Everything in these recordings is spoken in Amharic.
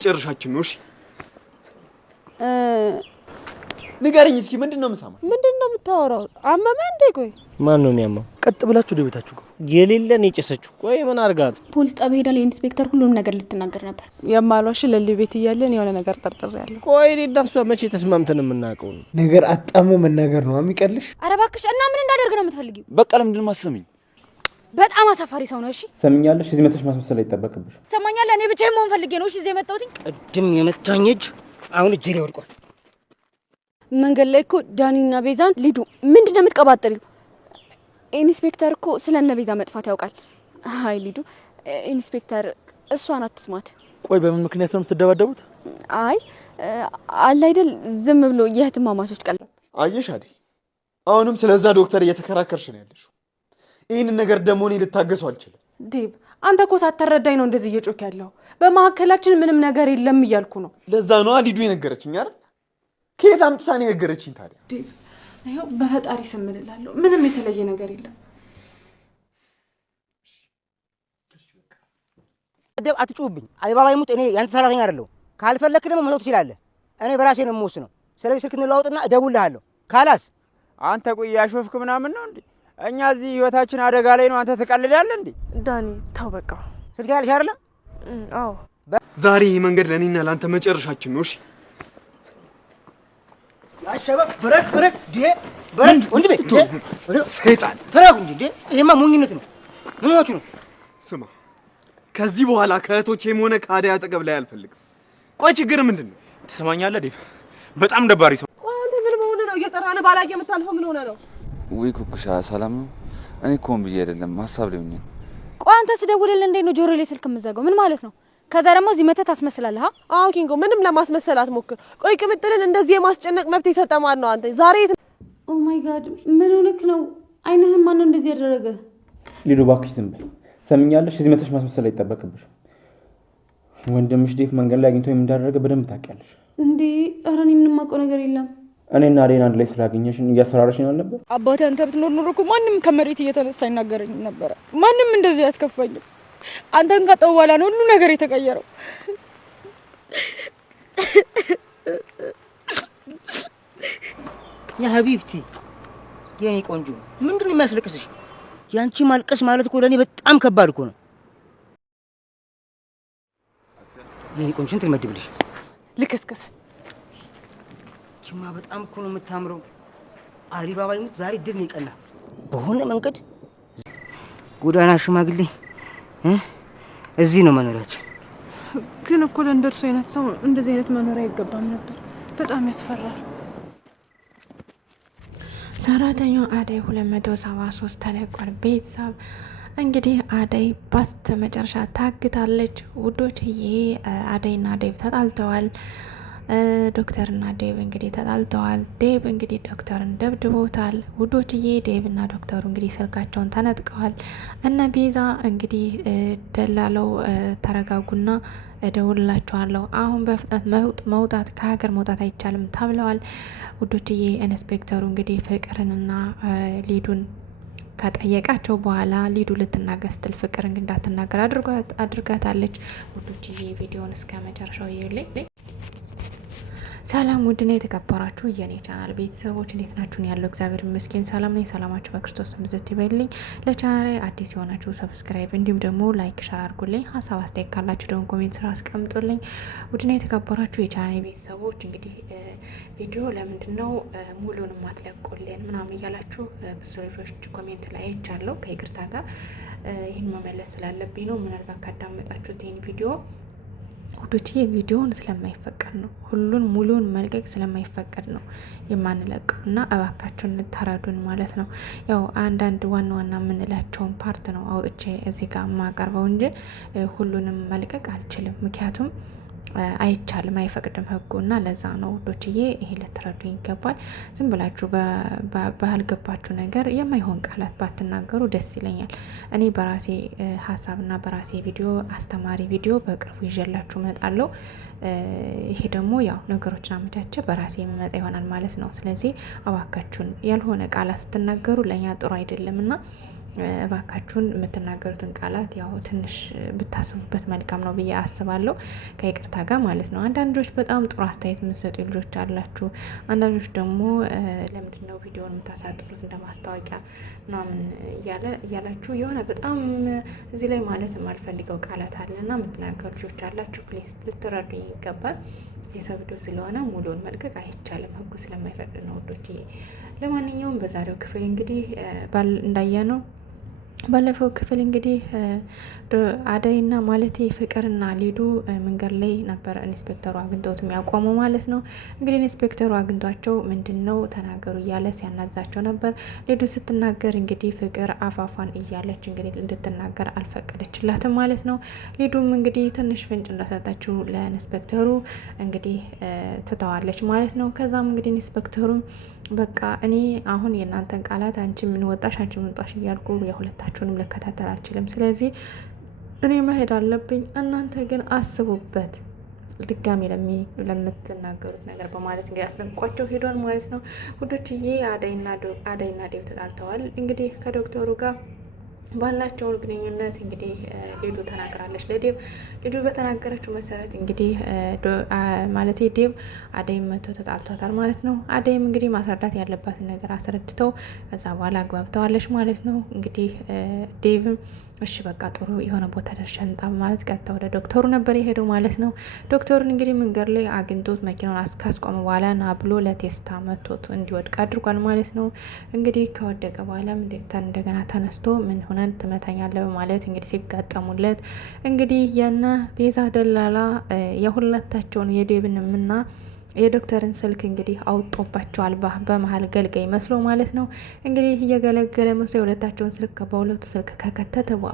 ጨርሻችን ነው። እሺ ንገረኝ እስኪ ምንድነው የምሰማው? ምንድነው የምታወራው? አመመ እንዴ? ቆይ ማን ነው የሚያመው? ቀጥ ብላችሁ ወደ ቤታችሁ ግቡ። የሌለን የጨሰችው። ቆይ ምን አርጋት? ፖሊስ ጣቢያ ሄዳ ለኢንስፔክተር ሁሉንም ነገር ልትናገር ነበር። የማሏሽ ለሊ ቤት እያለን የሆነ ነገር ጠርጥሬያለሁ። ቆይ ደርሷ መቼ ተስማምተን የምናውቀው ነው? ነገር አጣሞ መናገር ነው የሚቀልሽ። ኧረ እባክሽ እና ምን እንዳደርግ ነው የምትፈልጊው? በቃ ለምንድን ነው የማትሰሚኝ? በጣም አሳፋሪ ሰው ነው። እሺ ሰምኛለሽ። እዚህ መተሽ ማስመሰል አይጠበቅብሽ። ሰማኛለህ። እኔ ብቻዬን መሆን ፈልጌ ነው እዚህ የመጣሁት። ቅድም የመታኝ እጅ አሁን እጄ ላይ ወድቋል። መንገድ ላይ እኮ ዳኒና ቤዛን ሊዱ ምንድነው የምትቀባጥሪው? ኢንስፔክተር እኮ ስለነ ቤዛ መጥፋት ያውቃል። አይ ሊዱ ኢንስፔክተር እሷን አትስማት። ቆይ በምን ምክንያት ነው የምትደባደቡት? አይ አለ አይደል ዝም ብሎ የህትማማቾች ቀል። አየሽ አይደል አሁንም ስለዛ ዶክተር እየተከራከርሽ ነው ያለሽው። ይሄንን ነገር ደግሞ እኔ ልታገሰው አልችልም። ዴቭ አንተ እኮ ሳትረዳኝ ነው እንደዚህ እየጮክ ያለው። በመሀከላችን ምንም ነገር የለም እያልኩ ነው። ለዛ ነው ሊዱ የነገረችኝ አይደል? ከየት አምጥታ ነው የነገረችኝ ታዲያ? ዴቭ ይኸው በፈጣሪ ስም እልልሃለሁ ምንም የተለየ ነገር የለም። ደብ አትጩህብኝ። አይባባይ ሙት። እኔ ያንተ ሰራተኛ አይደለሁ። ካልፈለክ ደግሞ መተው ትችላለህ። እኔ በራሴ ነው የምወስነው። ስለዚህ ስልክ እንለዋውጥና እደውልልሃለሁ። ካላስ አንተ ቆይ ያሾፍክ ምናምን ነው እንዴ? እኛ እዚህ ህይወታችን አደጋ ላይ ነው። አንተ ትቀልዳለህ እንዴ? ዳኒ ተው በቃ። ስልክ ያለሽ አይደለም? አዎ ዛሬ ይሄ መንገድ ለኔና ላንተ መጨረሻችን ነው። እሺ ያሸበ ብረት ወንድሜ ሰይጣን ተራጉ እንዴ! ይሄማ ሞኝነት ነው። ምን ሆናችሁ ነው? ስማ ከዚህ በኋላ ከእህቶቼም ሆነ ከአደይ አጠገብ ላይ አልፈልግም። ቆይ ችግር ምንድን ነው? ትሰማኛለህ ዴቭ? በጣም ደባሪ ሰው። አንተ ምን መሆን ነው? እየጠራን ባላየ የምታልፈው ምን ሆነ ነው? ወይ ኩኩሻ ሰላም ነው? እኔ እኮ ብዬ አይደለም ሀሳብ ላይ ሆኜ። ቆይ አንተ ስደውልልህ እንዴት ነው ጆሮ ላይ ስልክ የምትዘጋው? ምን ማለት ነው? ከዛ ደግሞ እዚህ መተህ ታስመስላለህ? አዎ ኪንጎ ምንም ለማስመሰል አትሞክር። ቆይ ቅምጥልን እንደዚህ የማስጨነቅ መብት የሰጠ ማን ነው? አንተ ዛሬ ኦ ማይ ጋድ ምን ሆነክ ነው? አይነህን ማን ነው እንደዚህ ያደረገ? ሊዱ እባክሽ ዝም በይ። ሰምኛለሽ። እዚህ መተሽ ማስመሰል አይጠበቅብሽ። ወንድምሽ ዴቭ መንገድ ላይ አግኝቶ እንዳደረገ በደንብ ታውቂያለሽ እንዴ? ኧረ እኔ ምንም የማውቀው ነገር የለም። እኔና አደይን አንድ ላይ ስላገኘሽን እያስፈራረሽኝ አልነበር? አባቴ አንተ ብትኖር ኖሮ እኮ ማንም ከመሬት እየተነሳ አይናገረኝ ነበር። ማንም እንደዚህ ያስከፋኝም። አንተን ካጣው በኋላ ነው ሁሉ ነገር የተቀየረው። ያ ሀቢብቲ የኔ ቆንጆ ምንድነው የሚያስለቅስሽ? ያንቺ ማልቀስ ማለት እኮ ለኔ በጣም ከባድ እኮ ነው። የኔ ቆንጆ እንትን መድብልሽ ልከስከስ ችማ በጣም እኮ ነው የምታምረው። አሊባባ ይሙት ዛሬ ድል ነው ይቀላ በሆነ መንገድ ጎዳና ሽማግሌ እዚህ ነው መኖሪያችን። ግን እኮ ለእንደርሱ አይነት ሰው እንደዚህ አይነት መኖሪያ አይገባም ነበር። በጣም ያስፈራል። ሰራተኛው አደይ 273 ተለቋል። ቤተሰብ እንግዲህ አደይ በስተ መጨረሻ ታግታለች። ውዶችዬ አደይና ዴቭ ተጣልተዋል። ዶክተርና ዴቭ እንግዲህ ተጣልተዋል። ዴቭ እንግዲህ ዶክተርን ደብድቦታል። ውዶችዬ ዴቭና ዶክተሩ እንግዲህ ስልካቸውን ተነጥቀዋል። እነ ቤዛ እንግዲህ ደላለው ተረጋጉና እደውልላችኋለሁ፣ አሁን በፍጥነት መውጣት ከሀገር መውጣት አይቻልም ተብለዋል። ውዶችዬ ኢንስፔክተሩ እንግዲህ ፍቅርንና ሊዱን ከጠየቃቸው በኋላ ሊዱ ልትናገር ስትል ፍቅር እንግዲህ እንዳትናገር አድርጋታለች። ውዶችዬ ቪዲዮውን እስከ መጨረሻው ይዩልኝ። ሰላም ውድና የተከበራችሁ የኔ ቻናል ቤተሰቦች እንዴት ናችሁን? ያለው እግዚአብሔር ይመስገን ሰላም ነኝ። ሰላማችሁ በክርስቶስ ብዝት ይበልኝ። ለቻናሌ አዲስ የሆናችሁ ሰብስክራይብ እንዲሁም ደግሞ ላይክ ሸር አድርጉልኝ። ሀሳብ አስተያየት ካላችሁ ደግሞ ኮሜንት ስራ አስቀምጡልኝ። ውድና የተከበራችሁ የቻናሌ ቤተሰቦች እንግዲህ ቪዲዮ ለምንድን ነው ሙሉን ማትለቁልን ምናምን እያላችሁ ብዙ ልጆች ኮሜንት ላይ አይቻለሁ። ከይቅርታ ጋር ይህን መመለስ ስላለብኝ ነው። ምናልባት ካዳመጣችሁት ይህን ቪዲዮ ውዶቼ ቪዲዮውን ስለማይፈቀድ ነው፣ ሁሉን ሙሉን መልቀቅ ስለማይፈቀድ ነው የማንለቀው እና እባካችሁን ተረዱን ማለት ነው። ያው አንዳንድ ዋና ዋና የምንላቸውን ፓርት ነው አውጥቼ እዚህ ጋር የማቀርበው እንጂ ሁሉንም መልቀቅ አልችልም። ምክንያቱም አይቻልም፣ አይፈቅድም ህጉ እና ለዛ ነው ውዶችዬ፣ ይሄ ልትረዱ ይገባል። ዝም ብላችሁ ባልገባችሁ ነገር የማይሆን ቃላት ባትናገሩ ደስ ይለኛል። እኔ በራሴ ሀሳብና በራሴ ቪዲዮ አስተማሪ ቪዲዮ በቅርቡ ይዤላችሁ እመጣለሁ። ይሄ ደግሞ ያው ነገሮችን አመቻቸ በራሴ የሚመጣ ይሆናል ማለት ነው። ስለዚህ እባካችሁን ያልሆነ ቃላት ስትናገሩ ለእኛ ጥሩ አይደለም እና እባካችሁን የምትናገሩትን ቃላት ያው ትንሽ ብታስቡበት መልካም ነው ብዬ አስባለሁ። ከይቅርታ ጋር ማለት ነው። አንዳንዶች በጣም ጥሩ አስተያየት የምትሰጡ ልጆች አላችሁ። አንዳንዶች ደግሞ ለምንድን ነው ቪዲዮን የምታሳጥሩት እንደ ማስታወቂያ ምናምን እያላችሁ የሆነ በጣም እዚህ ላይ ማለት የማልፈልገው ቃላት አለና የምትናገሩ ልጆች አላችሁ። ፕሊዝ ልትረዱኝ ይገባል። የሰው ቪዲዮ ስለሆነ ሙሉውን መልቀቅ አይቻልም፣ ህጉ ስለማይፈቅድ ነው ውዶች። ለማንኛውም በዛሬው ክፍል እንግዲህ እንዳየነው ባለፈው ክፍል እንግዲህ አደይና ማለቴ ፍቅርና ሊዱ መንገድ ላይ ነበር ኢንስፔክተሩ አግኝተውት የሚያቆመው ማለት ነው። እንግዲህ ኢንስፔክተሩ አግኝቷቸው ምንድን ነው ተናገሩ እያለ ሲያናዛቸው ነበር። ሊዱ ስትናገር እንግዲህ ፍቅር አፋፏን እያለች እንግዲህ እንድትናገር አልፈቀደችላትም ማለት ነው። ሊዱም እንግዲህ ትንሽ ፍንጭ እንደሰጠችው ለኢንስፔክተሩ እንግዲህ ትተዋለች ማለት ነው። ከዛም እንግዲህ ኢንስፔክተሩም በቃ እኔ አሁን የእናንተን ቃላት አንቺ ምን ወጣሽ አንቺ ምን ወጣሽ እያልኩ የሁለታችሁንም ልከታተል አልችልም። ስለዚህ እኔ መሄድ አለብኝ። እናንተ ግን አስቡበት ድጋሚ ለምትናገሩት ነገር በማለት እንግዲህ አስጠንቋቸው ሄዷል ማለት ነው። ውዶችዬ አደይና ዴቭ ተጣልተዋል። እንግዲህ ከዶክተሩ ጋር ባላቸውን ግንኙነት እንግዲህ ሊዱ ተናግራለች ለዴቭ። ሊዱ በተናገረችው መሰረት እንግዲህ ማለት ዴቭ አደይም መቶ ተጣልቷታል ማለት ነው። አደይም እንግዲህ ማስረዳት ያለባትን ነገር አስረድተው ከዛ በኋላ አግባብተዋለች ማለት ነው። እንግዲህ ዴቭም እሺ በቃ ጥሩ የሆነ ቦታ ደርሰን እንጣ ማለት ቀጥታ ወደ ዶክተሩ ነበር የሄደው ማለት ነው። ዶክተሩን እንግዲህ መንገድ ላይ አግኝቶት መኪናውን ካስቆመ በኋላ ና ብሎ ለቴስታ መቶት እንዲወድቅ አድርጓል ማለት ነው። እንግዲህ ከወደቀ በኋላ እንደገና ተነስቶ ምን ሆነን ትመታኛለህ በማለት እንግዲህ ሲጋጠሙለት እንግዲህ የነ ቤዛ ደላላ የሁለታቸውን የዴብንምና የዶክተርን ስልክ እንግዲህ አውጦባቸዋል በመሀል ገልጋይ መስሎ ማለት ነው። እንግዲህ እየገለገለ መስሎ የሁለታቸውን ስልክ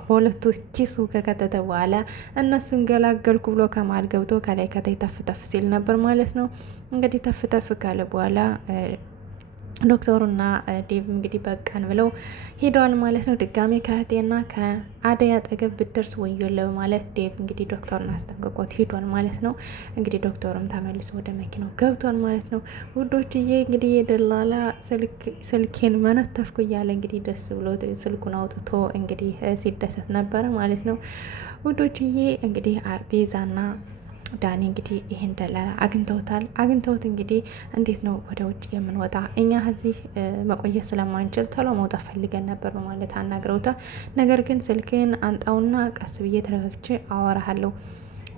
በሁለቱ ኪሱ ከከተተ በኋላ እነሱን ገላገልኩ ብሎ ከመሀል ገብቶ ከላይ ከታይ ተፍተፍ ሲል ነበር ማለት ነው። እንግዲህ ተፍተፍ ካለ በኋላ ዶክተሩና ዴቭ እንግዲህ በቀን ብለው ሄደዋል ማለት ነው። ድጋሜ ከእህቴና ከአደይ አጠገብ ብትደርስ ወዮለው ማለት ዴቭ እንግዲህ ዶክተሩን አስጠንቅቆት ሄዷል ማለት ነው። እንግዲህ ዶክተሩም ተመልሶ ወደ መኪናው ገብቷል ማለት ነው። ውዶችዬ እንግዲህ የደላላ ስልኬን መነተፍኩ እያለ እንግዲህ ደስ ብሎ ስልኩን አውጥቶ እንግዲህ ሲደሰት ነበረ ማለት ነው። ውዶችዬ እንግዲህ ቤዛና ዳኒ እንግዲህ ይሄን ደላላ አግኝተውት እንግዲህ እንዴት ነው ወደ ውጭ የምንወጣ እኛ እዚህ መቆየት ስለማንችል ቶሎ መውጣት ፈልገን ነበር በማለት አናግረውታል። ነገር ግን ስልክን አንጣውና ቀስ ብዬ ተረጋግቼ አወራሃለሁ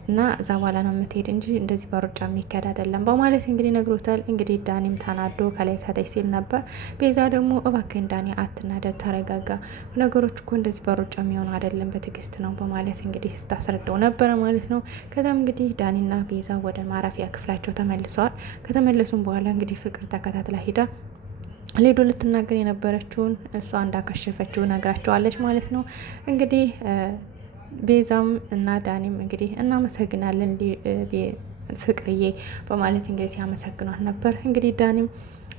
እና እዛ በኋላ ነው የምትሄድ እንጂ እንደዚህ በሩጫ የሚካሄድ አይደለም በማለት እንግዲህ ነግሮታል። እንግዲህ ዳኒም ተናዶ ከላይ ከታይ ሲል ነበር። ቤዛ ደግሞ እባክህን ዳኒ አትናደድ፣ ተረጋጋ፣ ነገሮች እኮ እንደዚህ በሩጫ የሚሆኑ አይደለም በትዕግስት ነው በማለት እንግዲህ ስታስረዳው ነበረ ማለት ነው። ከዛም እንግዲህ ዳኒና ቤዛ ወደ ማረፊያ ክፍላቸው ተመልሰዋል። ከተመለሱም በኋላ እንግዲህ ፍቅር ተከታትላ ሂዳ ሊዱ ልትናገር የነበረችውን እሷ እንዳከሸፈችው ነግራቸዋለች ማለት ነው። እንግዲህ ቤዛም እና ዳኒም እንግዲህ እናመሰግናለን ፍቅርዬ በማለት እንግዲህ ሲያመሰግኗት ነበር። እንግዲህ ዳኒም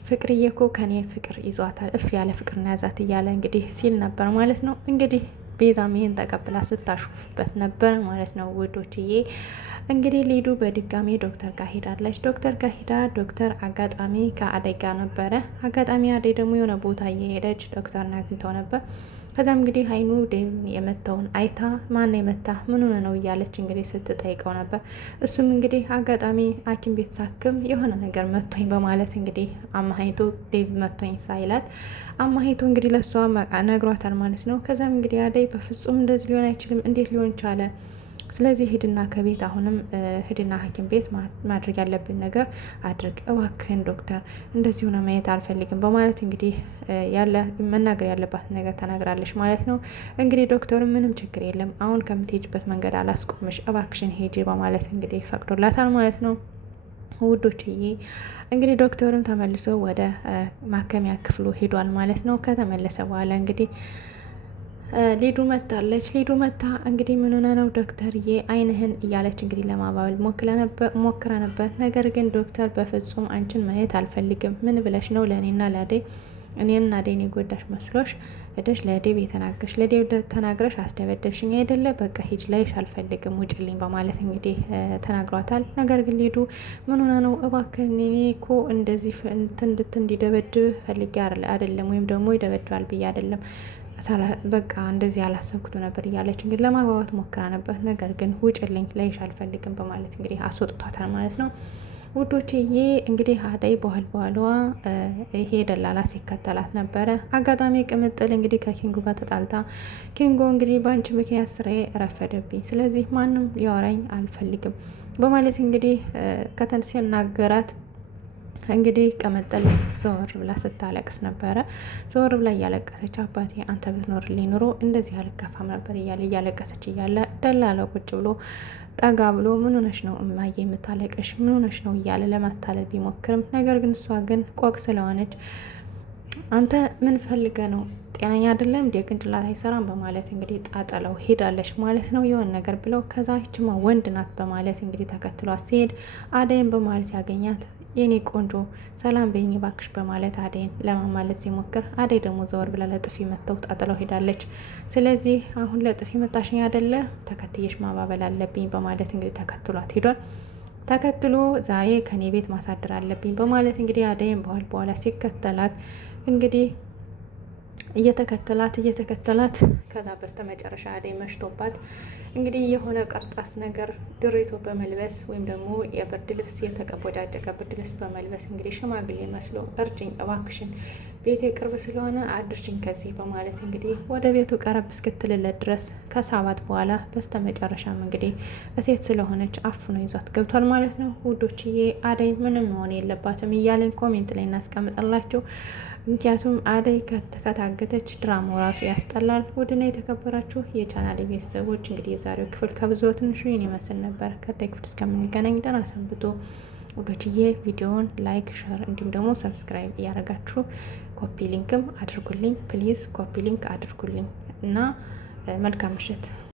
ፍቅርዬ እኮ ከኔ ፍቅር ይዟታል እፍ ያለ ፍቅር ነው ያዛት እያለ እንግዲህ ሲል ነበር ማለት ነው። እንግዲህ ቤዛም ይሄን ተቀብላ ስታሹፍበት ነበር ማለት ነው ውዶችዬ። እንግዲህ ሊዱ በድጋሚ ዶክተር ጋር ሄዳለች። ዶክተር ጋር ሄዳ ዶክተር አጋጣሚ ከአደይ ጋር ነበረ። አጋጣሚ አደይ ደግሞ የሆነ ቦታ እየሄደች ዶክተርን አግኝተው ነበር። ከዛም እንግዲህ አይኑ ዴቭ የመታውን አይታ ማን የመታ ምን ሆነ ነው እያለች እንግዲህ ስትጠይቀው ነበር። እሱም እንግዲህ አጋጣሚ ሐኪም ቤት ሳክም የሆነ ነገር መቶኝ በማለት እንግዲህ አማሀይቱ ዴቭ መቶኝ ሳይላት አማሀይቱ እንግዲህ ለሷ ነግሯታል ማለት ነው። ከዛም እንግዲህ አደይ በፍጹም እንደዚህ ሊሆን አይችልም፣ እንዴት ሊሆን ቻለ? ስለዚህ ሂድና ከቤት አሁንም ሂድና ሐኪም ቤት ማድረግ ያለብን ነገር አድርግ እባክህን ዶክተር፣ እንደዚህ ሆነ ማየት አልፈልግም በማለት እንግዲህ መናገር ያለባትን ነገር ተናግራለች ማለት ነው። እንግዲህ ዶክተሩ ምንም ችግር የለም አሁን ከምትሄጅበት መንገድ አላስቆምሽ እባክሽን ሄጂ በማለት እንግዲህ ፈቅዶላታል ማለት ነው። ውዶችዬ እንግዲህ ዶክተሩም ተመልሶ ወደ ማከሚያ ክፍሉ ሄዷል ማለት ነው። ከተመለሰ በኋላ እንግዲህ ሊዱ መታለች። ሊዱ መታ እንግዲህ ምን ሆነ ነው ዶክተርዬ አይንህን እያለች እንግዲህ ለማባበል ሞክራ ነበር። ነገር ግን ዶክተር በፍጹም አንቺን ማየት አልፈልግም፣ ምን ብለሽ ነው ለእኔና ለአደይ እኔና አደይን የጎዳሽ መስሎሽ ሄደሽ ለዴቭ የተናገርሽ ለዴቭ ተናግረሽ አስደበደብሽኝ አይደለ? በቃ ሂጅ ላይሽ አልፈልግም ውጭልኝ በማለት እንግዲህ ተናግሯታል። ነገር ግን ሊዱ ምን ሆነ ነው እባክህ እኔ እኮ እንደዚህ እንዲደበድብ ፈልጌ አይደለም ወይም ደግሞ ይደበድባል ብዬ አይደለም በቃ እንደዚህ አላሰብኩት ነበር እያለች እንግዲህ ለማግባባት ሞክራ ነበር። ነገር ግን ውጭልኝ ላይሽ አልፈልግም በማለት እንግዲህ አስወጥቷታል ማለት ነው። ውዶችዬ እንግዲህ አደይ በኋላ ይሄ ደላላ ሲከተላት ነበረ። አጋጣሚ ቅምጥል እንግዲህ ከኪንጎ ጋር ተጣልታ ኪንጎ እንግዲህ በአንቺ ምክንያት ስራዬ ረፈደብኝ፣ ስለዚህ ማንም ሊያወራኝ አልፈልግም በማለት እንግዲህ ከተን ሲናገራት እንግዲህ ቅምጥል ዘወር ብላ ስታለቅስ ነበረ። ዘወር ብላ እያለቀሰች አባቴ አንተ ብትኖርልኝ ኑሮ እንደዚህ አልከፋም ነበር እያለ እያለቀሰች እያለ ደላላው ቁጭ ብሎ ጠጋ ብሎ ምን ሆነሽ ነው እማዬ የምታለቅሽ? ምን ሆነሽ ነው እያለ ለማታለል ቢሞክርም ነገር ግን እሷ ግን ቆቅ ስለሆነች አንተ ምን ፈልገ ነው ጤነኛ አይደለም እንዴ ቅንጭላት አይሰራም በማለት እንግዲህ ጣጠለው ሄዳለች ማለት ነው። የሆነ ነገር ብለው ከዛ ይችማ ወንድ ናት በማለት እንግዲህ ተከትሏት ሲሄድ አደይን በማለት ያገኛት የኔ ቆንጆ ሰላም በይኝ ባክሽ በማለት አደይን ለማማለት ሲሞክር አደይ ደግሞ ዘወር ብላ ለጥፊ መተው ጣጥለው ሄዳለች። ስለዚህ አሁን ለጥፊ መጣሽኝ አይደለ ተከትየሽ ማባበል አለብኝ በማለት እንግዲህ ተከትሏት ሄዷል። ተከትሎ ዛሬ ከኔ ቤት ማሳደር አለብኝ በማለት እንግዲህ አደይን በኋላ ሲከተላት እንግዲህ እየተከተላት ከዛ በስተ መጨረሻ አደይ መሽቶባት እንግዲህ የሆነ ቀርጣስ ነገር ድሬቶ በመልበስ ወይም ደግሞ የብርድ ልብስ የተቀቦጫጨቀ ብርድ ልብስ በመልበስ እንግዲህ ሽማግሌ መስሎ እርጅኝ እባክሽን ቤቴ ቅርብ ስለሆነ አድርሽኝ ከዚህ በማለት እንግዲህ ወደ ቤቱ ቀረብ እስክትልለት ድረስ ከሳባት በኋላ በስተ መጨረሻም እንግዲህ እሴት ስለሆነች አፍኖ ይዟት ገብቷል ማለት ነው። ውዶችዬ አደይ ምንም መሆን የለባትም እያለን ኮሜንት ላይ እናስቀምጠላቸው። ምክንያቱም አደይ ከታገተች ድራማው ራሱ ያስጠላል። ውድና የተከበራችሁ የቻናል ቤተሰቦች እንግዲህ የዛሬው ክፍል ከብዙ ትንሹ ይህን ይመስል ነበር። ቀጣይ ክፍል እስከምንገናኝ ደህና ሰንብቱ ውዶችዬ። ቪዲዮውን ላይክ፣ ሸር እንዲሁም ደግሞ ሰብስክራይብ እያደረጋችሁ ኮፒ ሊንክም አድርጉልኝ ፕሊዝ፣ ኮፒ ሊንክ አድርጉልኝ እና መልካም ምሽት።